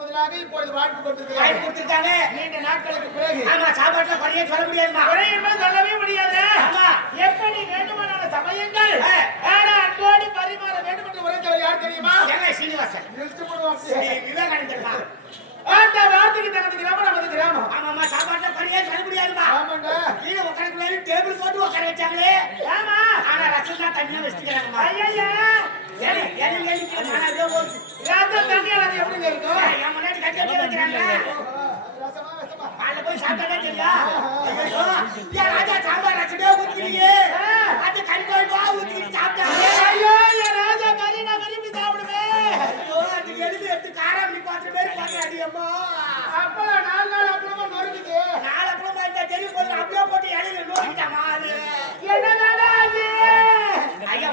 முதலாக இப்பொழுது வாழ்க்கை கொடுத்திருக்காங்க. நீண்ட நாட்களுக்கு பிறகு சாப்பாட்டுல குறைய சொல்ல முடியாதுமா? குறை என்பது சொல்லவே முடியாது. எப்படி வேண்டுமான சமயங்கள் அன்போடு பரிமாற வேண்டும் என்று உரைத்தவர் யார் தெரியுமா? சீனிவாசன். விவேகானந்தர். அந்த வார்த்தைக்கு தகுந்த கிராமம் நமது கிராமம். ஆமாமா, சாப்பாட்டுல குறைய சொல்ல முடியாதுமா? ஆமாண்டா. கீழே உட்காரக்குள்ள டேபிள் போட்டு உட்கார வச்சாங்களே. ஆமா, ஆனா ரசம் தான் தனியா வச்சுக்கிறாங்கம்மா. ஐயா போய் சாப்பிட்டா தெரியா? ராஜா சாம்பார் ரசமே ஊத்திக்கிட்டே அது கறிக்கோழ்வா ஊத்திக்கிட்டு சாப்பிட்டாங்க. ஐயோ ராஜா கறி நான் விரும்பி சாப்பிடுவேன். ஐயோ அது எழுதி எடுத்து காராமணி பாத்திர பேரு பாத்திராடி அம்மா. அப்பளம் 4 நாள் அப்பளமா நொறுக்குது. 4 அப்பளமா இருந்தா தெரியும் போது அப்படியே போட்டு இடையில நொறுக்கிட்டாமா. அது என்னதானா அது? ஐயா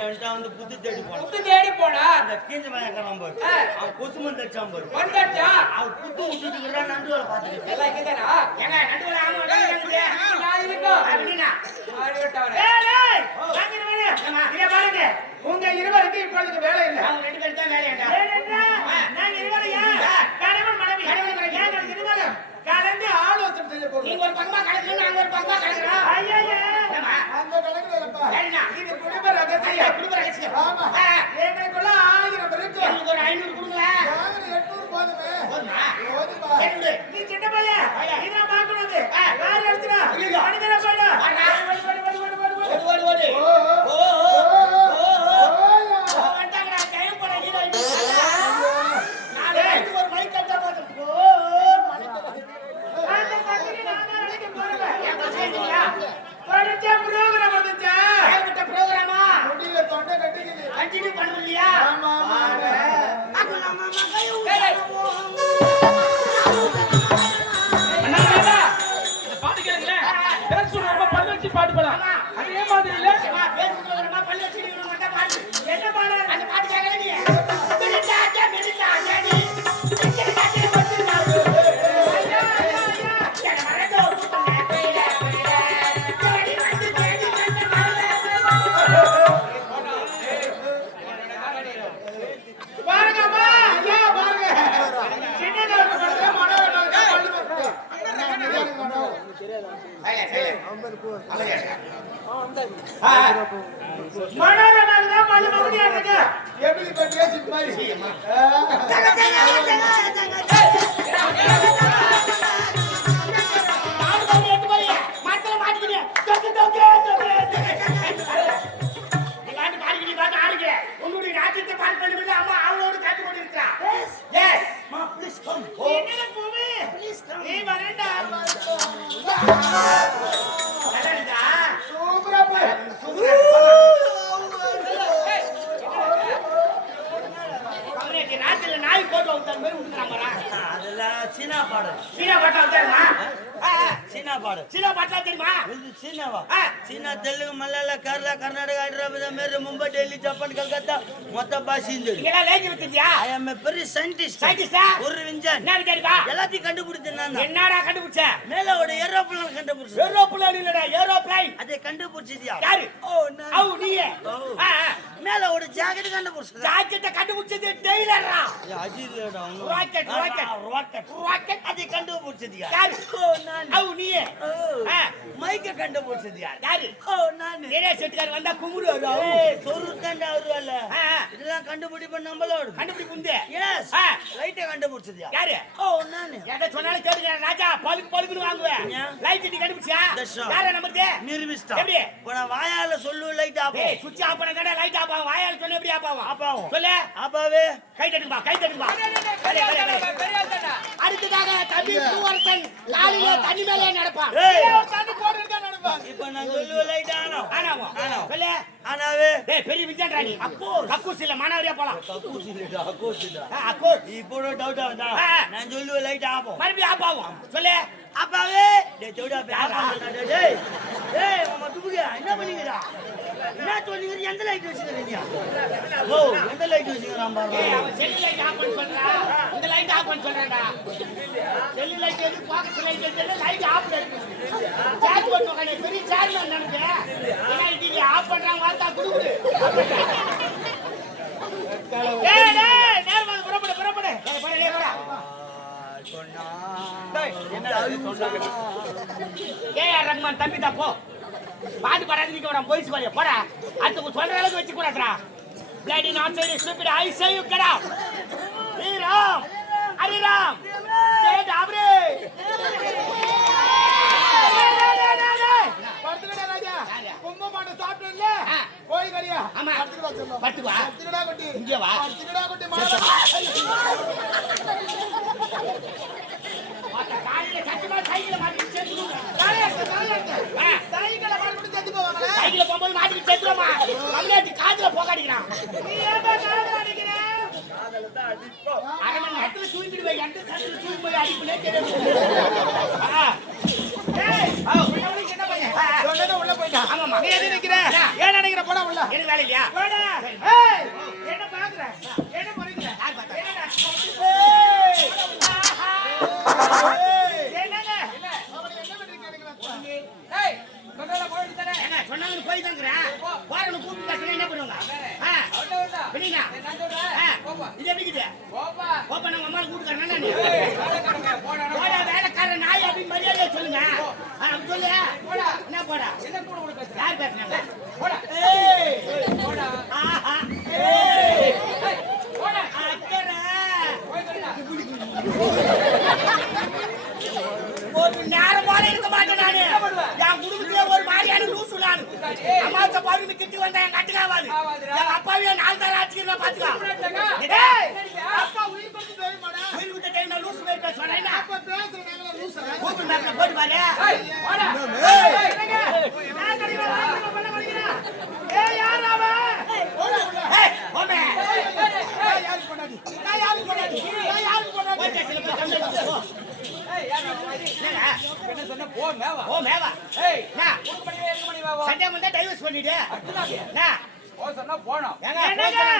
இல்லன்ட்டு வந்து புத்து தேடி போனா. புத்து தேடி போனா அந்த கீஞ்ச மயக்கறான் பாரு. அவன் கொசுமன் தச்சான் பாரு. வந்துட்டா அவன் புத்து விட்டுட்டுங்கறா நண்டுவல பாத்துட்டு. எல்லாம் கேக்குறா. ஏங்க நடுவுல ஆமா வந்து நான் இருக்கோ. அப்படினா. ஆடிட்டவனே. ஏய் வாங்க வரே. இங்க பாருங்க. உங்க இருவருக்கு இப்பொழுது வேலை இல்ல. அவங்க ரெண்டு பேரும் தான் வேலையாடா. ஏனென்றா நான் இருவரையா கணவன் மனைவி. ஏங்க இருவரும் கலந்து ஆலோசனை செய்ய போறோம். நீங்க ஒரு பக்கமா கலந்து நாங்க ஒரு பக்கமா கலக்குறோம். ஐயா அந்த கலக்குல இல்லப்பா. சரிண்ணா. இது குடும்ப ரகசியம். குடும்ப ரகசியம். ஆமா. எங்களுக்குள்ள 1000 இருக்கு. உங்களுக்கு ஒரு 500 கொடுங்க. வாங்குற 800 போதுமே. போதுமா? போதுமா. சரி நீ சின்ன பையன். இத பாக்கணும். வேற எடுத்துடா. மனிதர போடு. ஓடு. வந்துட்டாங்கடா. டைம் போட ஹீரோ. நாளை ஒரு மைக் கட்ட போதும். அந்த பக்கத்துல நான் அடிக்க போறேன். ஏன் பசங்கங்களா? படிச்ச புரோகிராம் வந்துச்சா? ஏகப்பட்ட புரோகிராமா? முடியல தொண்டை கட்டிக்குது. கண்டினியூ பண்ண முடியலையா? ஆமா. அப்ப நம்ம மகையும் அண்ணா இந்த பாட்டு கேளுங்க. பேசுறவங்க பல்ல வச்சு பாட்டு பாடலாம். அதே மாதிரி இல்ல. பேசுறவங்க பல்ல வச்சு மட்டும் பாட்டு. என்ன பாடு? அந்த பாட்டு கேக்கல நீ. மெடிட்டாச்சா நீ. மனோரமாக மண்ணு மகுதியா இருக்கு. எப்படி இப்ப பேசிட்டு மாதிரி உன்னுடைய நாட்டத்தை பால் பண்ணுவது அம்மா அவளோடு காத்து கொண்டிருக்கிறா. நீ வரேன்டா. நாட்டுல நாய் போட்டு விட்டாங்க மாதிரி விட்டுறாங்க. அதெல்லாம் சீனா பாடு. சீனா பாட்டா தெரியுமா? சீனா பாடு. சீனா பாட்டா தெரியுமா? இது சீனாவா? சீனா, தெலுங்கு, மலையாள, கேரளா, கர்நாடகா, ஹைதராபாத், மேரு, மும்பை, டெல்லி, ஜப்பான், கல்கத்தா மொத்த பாஷையும் தெரியும். நீங்க லேஜ் விட்டுட்டியா? I am a very scientist. சயின்டிஸ்டா? ஒரு விஞ்ஞானி. என்ன தெரியுமா? எல்லாத்தையும் கண்டுபிடிச்சேன் நான் தான். என்னடா கண்டுபிடிச்ச? மேல ஒரு ஏரோப்ளேன் கண்டுபிடிச்சேன். ஏரோப்ளேன் இல்லடா, ஏரோப்ளேன். அதை கண்டுபிடிச்சதியா? யாரு? ஓ நான். ஓ நீயே. மேல ஒரு ஜாக்கெட் கண்டுபிடிச்சேன். ஜாக்கெட்ட கண்டுபிடிச்சது டெய்லரா. அஜிலடா. ராக்கெட் அதை கண்டுபிடிச்சதியா? யாரு? ஓ நான். ஓ நீயே. மைக்க கண்டுபிடிச்சதியா? யாரு? ஓ நான். நேரே செட்கார் வந்தா குமுறுவாரு. ஏய் சொருக்கண்ட அவருல. இதெல்லாம் கண்டுபிடிப்ப நம்மளோட. கண்டுபிடிப்புந்தே. எஸ். லைட்ட கண்டுபிடிச்சதியா? யாரு? ஓ நான். எதை சொன்னாலும் கேளுங்க ராஜா. பழுக்குன்னு வாங்குவேன். லைட் நீ கண்டுபிடிச்சா? யார நம்பர்தே? நிரூபிஸ்டா. எப்படி? இப்ப நான் வாயால சொல்லு லைட் ஆஃப். ஏய் சுவிட்ச் ஆஃப் பண்ணா லைட் ஆஃப் ஆகும். வாயால சொன்னா எப்படி ஆஃப் ஆகும்? ஆஃப் ஆகும். சொல்லு. ஆபாவே. கை தட்டுங்க. அடுத்ததாக தம்பி பூவரசன் லாலிலே தண்ணி மேலே நடப்பான். தண்ணி போட்டுட்டு தான் நடப்பான். இப்ப நான் சொல்லு லைட் ஆனோ. ஆனாவோ. சொல்லு. ஆனாவே. டேய் பெரிய விஞ்ஞான ராணி. அப்போ கக்கூஸ் இல்ல மானவரியா போலாம். கக்கூஸ் இல்லடா, அக்கூஸ்டா. அக்கூஸ். இப்போ டவுட் ஆகுதா? நான் சொல்லு லைட் ஆஃப். மறுபடியும் ஆஃப் ஆகும். சொல்லு. அப்பாவே. டேய் டவுடா ஆஃப். டேய். டேய் மாமா துபுகா என்ன பண்ணீங்கடா? என்ன சொல்றீங்க? எந்த லைட் வச்சிருக்கீங்க? ஓ எந்த லைட் வச்சிருக்கான் பாருங்க. ஏய் அவன் செல் லைட் ஆஃப் பண்ண சொல்றா. இந்த லைட் ஆஃப் பண்ண சொல்றடா. செல் லைட் எது பாக்கெட் லைட் எது லைட் ஆஃப் பண்ணு. சார்ஜ் பண்ணு கண்ணே பெரிய சார்ஜ் பண்ணு நமக்கு. லைட் இங்க ஆஃப் பண்றாங்க வாத்தா குடுகுடு. டேய் நேர்மா புறப்படு. டேய் போடா. சொன்னா. டேய் என்ன சொன்னா? ஏய் ரஹ்மான் தம்பி தா போ. பாட்டு பாடாத நீங்க வர போயிச்சு பாரு. போடா. அடுத்து சொல்ற அளவுக்கு வெச்சு கூடாதடா. Bloody not say stupid. I say you get out. Hey Ram. Hare Ram. Get out. படுத்துடா ராஜா. கும்பமாட்ட சாப்பிட்டல. போய் கரியா. ஆமா. படுத்துடா சொல்ல. படுத்துவா. படுத்துடா குட்டி. இங்க வா. படுத்துடா குட்டி மாடா. மாட்ட காலையில சட்டமா சைக்கிள மாட்டி செத்துடுங்க. சைக்கிள மாட்டி செத்து போவாங்களே. சைக்கிள போம்போது மாட்டி செத்துறமா. கம்மியாட்டி காதுல போகாடிக்கிறான். நீ ஏப்பா காதுல அடிக்கிற? காதுல தான் அடிப்போ. அரை மணி நேரத்துல தூங்கிடுவே. எந்த சத்துல தூங்கி போய் அடிப்புனே தெரியாது. ஏய், என்ன பையன்? சொன்னத உள்ள போய்டா. நிக்கிறியா ஆமாமா. நீ எது நிக்கிற ஏன் நினைக்கிற போடா உள்ள எனக்கு வேலை இல்லையா போடா ஏய் என்ன பாக்குற என்ன முறைக்கிற யார் பார்த்தா என்னடா என்னங்க அவளை என்ன பண்றீங்க ஏய் கொண்டால போய் தரேன் ஏங்க சொன்னாங்கன்னு போய் தாங்கிறேன் போறவனு கூப்பிட்டு பேசுனா என்ன பண்ணுவாங்க அவ்வளவுதான் விடுங்க நான் சொல்றேன் போப்பா இது எப்படி இருக்குது போப்பா போப்பா நம்ம அம்மா கூப்பிட்டுக்கறேன் நான் ஏய் வேலைக்காரங்க போடா போடா வேலைக்காரன் நாய் அப்படின்னு மரியாதையா சொல்லுங்க அப்படி சொல்லு போடா என்ன போடா என்ன கூட பேசுற யார் பேசுனாங்க போடா ஏய் போடா ஆஹா ஏய் ஏய் போடா அக்கறை போய் தரடா ஒரு நேரம் போல இருக்க மாட்டேன் நானு என் குடும்பத்துல ஒரு மாதிரியான லூசு நானு அம்மாச்ச பாருங்க கிட்டி வந்தா என் கட்டுக்காவாது என் அப்பாவே 4 நாள் ஆச்சுக்கிறா பாத்துக்கா டேய் அப்பா உயிர் பத்தி தெரியுமாடா உயிர் விட்ட டைம்ல லூசு மாதிரி பேச சொன்னேன்னா அப்பா பேசுறாங்க லூசா கூகுள் மேப்ல போட்டு பாரு ஏய் போடா ஏய் நான் கடிவா பண்ண வரீங்க ஏய் யார் அவன் போடா உள்ள ஏய் ஓமே நான் யாரு கொண்டாடி நான் யாரு கொண்டாடி நான் யாரு கொண்டாடி போய் ஸ்டேஷன்ல போய் கம்ப்ளைண்ட் போ ஏய் யாரா என்னடா என்ன சொன்ன போ மேவா ஓ மேவா ஏய் நான் கூட்டு பண்ணி இருக்க முடியவா சண்டே வந்தா டைவர்ஸ் பண்ணிடு அட்டுதாங்க நான் ஓ சொன்னா போணும் ஏங்க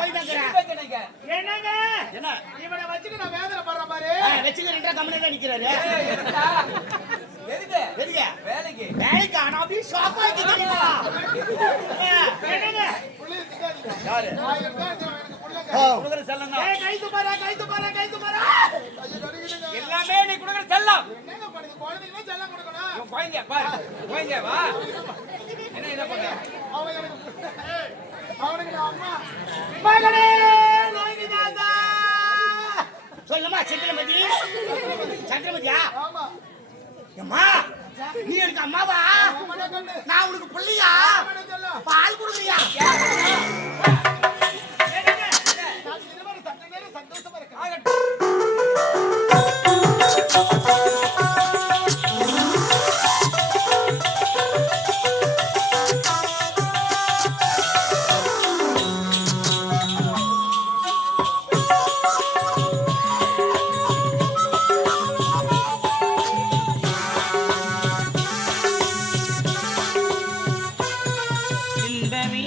போய் தாங்கறேன் என்னங்க என்னங்க என்ன இவனை வச்சுட்டு நான் வேதனை பண்ற பாரு வெச்சுங்க ரெண்டா கம்பெனி தான் நிக்கிறாரு ஏய் என்னடா எதுக்கு எதுக்கு வேலைக்கு வேலைக்கு ஆனா அப்படியே ஷாப்பா தெரியுமா என்னங்க புள்ளைய திட்டாதீங்க யாரு 1000 பேர் எனக்கு புள்ளங்க குடுக்குற செல்லம் தான் ஏய் கை துபாரா ஐயோ நடிக்குதுங்க எல்லாமே நீ குடுக்குற செல்லம் என்னங்க பண்ணுது குழந்தைக்கு செல்லம் கொடுக்கணும் உன் குழந்தைய பாரு குழந்தைய வா என்ன இத பண்ற அவன் எனக்கு அவனுக்கு நான் அம்மா மகனே நோய்தாதா சொல்லுமா சந்திரமதியா ஆமா அம்மா நீ எனக்கு அம்மாவா மன கண்ணு நான் உனக்கு பிள்ளையா மன செல்லம் பால் குடுக்குறியா நான் இருவரும் சற்று நேரம் சந்தோஷமா இருக்கேன் ஆகட்டும் இன்பமே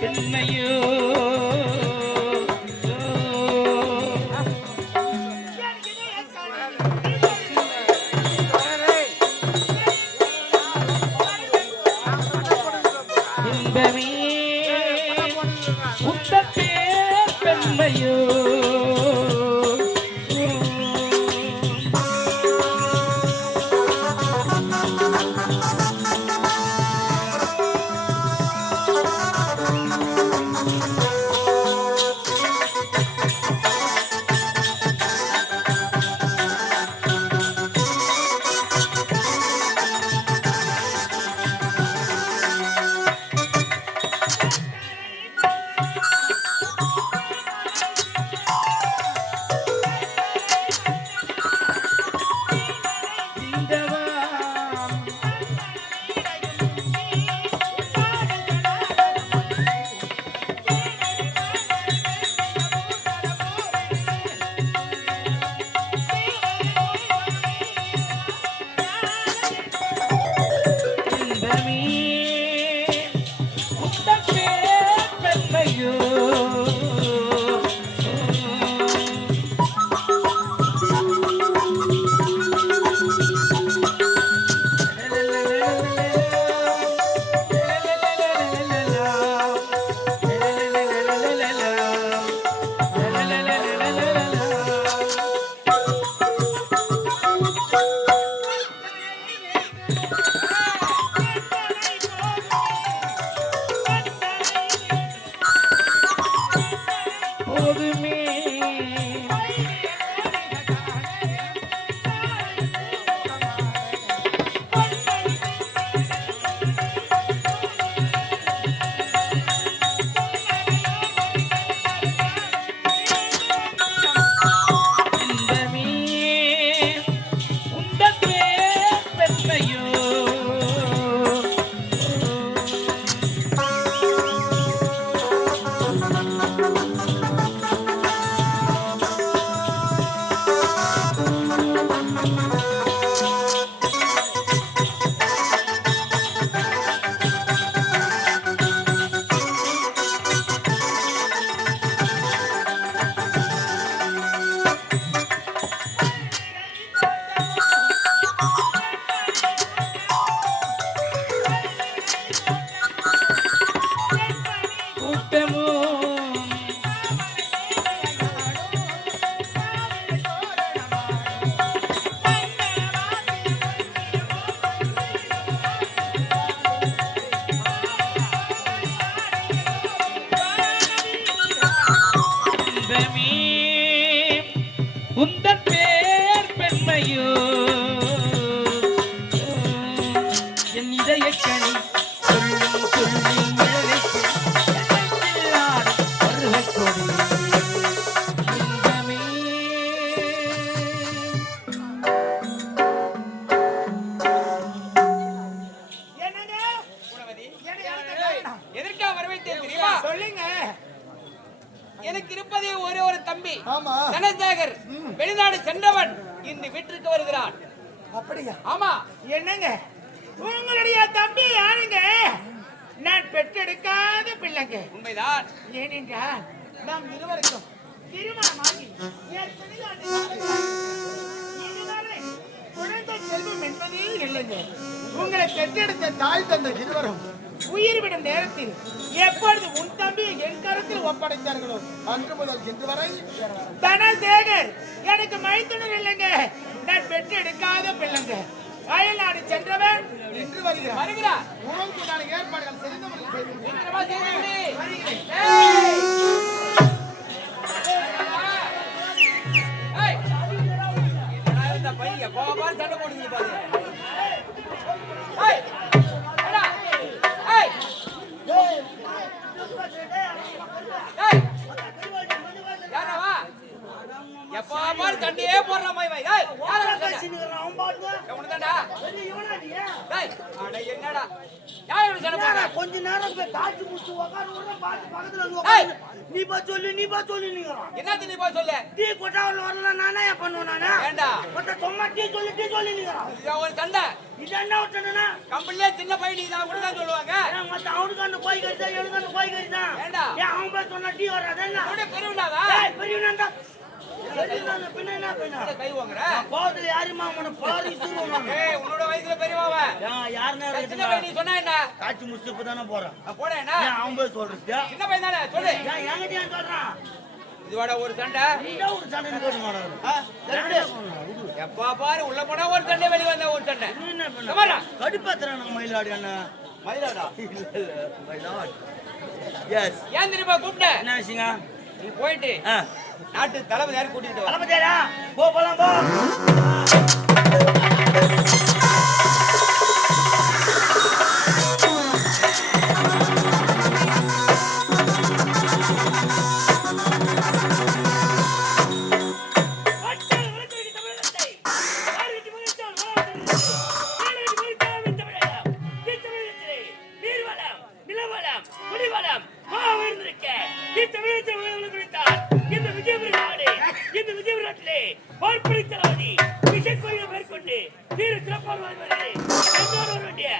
தென்மையோ இன்பமே உத்தத்தே பெண்மையோ இருப்பதே ஒரே ஒரு தம்பி ஆமா. தனசேகர் வெளிநாடு சென்றவன் இந்த வீட்டிற்கு வருகிறான். அப்படியா? ஆமா. என்னங்க உங்களுடைய தம்பி யாருங்க? நான் பெற்றெடுக்காத பிள்ளைங்க. உண்மைதான். ஏனென்றால் நாம் இருவருக்கும் திருமணமாகி எத்தனை ஆண்டுகள் இதுவரை குழந்தை செல்வம் என்பதே இல்லைங்க. உங்களை பெற்றெடுத்த தாய் தந்த இருவரும் உயிர் விடும் நேரத்தில் எப்பொழுது உன் தம்பியை என் கருத்தில் ஒப்படைத்தார்களோ அன்று முதல் இன்று வரை தனசேகர் எனக்கு மைத்துனர் இல்லைங்க. நான் பெற்றெடுக்காத பிள்ளைங்க. அயல்நாடு சென்றவன் இன்று வருகிறார். உணவுக்குண்டான ஏற்பாடுகள் செய்து பையன் சண்டை போடுங்க பாரு. எப்ப பாரு சண்டையே போடுறான் என்னடா கொஞ்ச நேரம் காட்சி முடிச்சு நீ பா சொல்லு என்னது நீ போய் சொல்லு. டீ கொட்டாவில் வரலாம் நானே பண்ணுவேன் நானே ஏண்டா சும்மா டீ சொல்லி ஒரு சண்டை இது என்ன விட்டனா கம்பெனிலே சின்ன பையன் நீ தான் கூட தான் சொல்லுவாங்க. மத்த அவனுக்கு அந்த கோய் கறிதா எனக்கு அந்த கோய் கறிதா ஏண்டா ஏன் அவன் போய் சொன்னா டீ வராது என்ன பெரியவனாவா பெரியவனா பின்ன என்ன கை வாங்குற போதுல யாருமா அவனை பாரு உன்னோட வயசுல பெரியவாவ யாருன்னா சின்ன பையன் நீ சொன்னா என்ன காட்சி முடிச்சு இப்பதானே போறான் போட என்ன அவன் போய் சொல்றது சின்ன பையன் தானே சொல்லு. என்கிட்ட ஏன் சொல்றான் இதுவாட ஒரு சண்டை ஒரு சண்டை கேட்டு மாட்டாங்க. எப்பா பாரு உள்ள போனா ஒரு சண்டை வெளிய வந்தா ஒரு சண்டை. கடுப்பாத்துறான் மயிலாடு என்ன மயிலாடா மயிலாடு எஸ் ஏன் தெரியுமா கூப்பிட்ட என்ன விஷயம்? நீ போயிட்டு நாட்டு தளபதி யாரும் கூட்டிட்டு வா. தளபதியா போலாம் போ. இந்த விஜயபுரத்திலே பார்ப்பனித்தராதி விஷய கோயிலை மேற்கொண்டு தீர சிறப்பாக வருவதே என்னோட வேண்டிய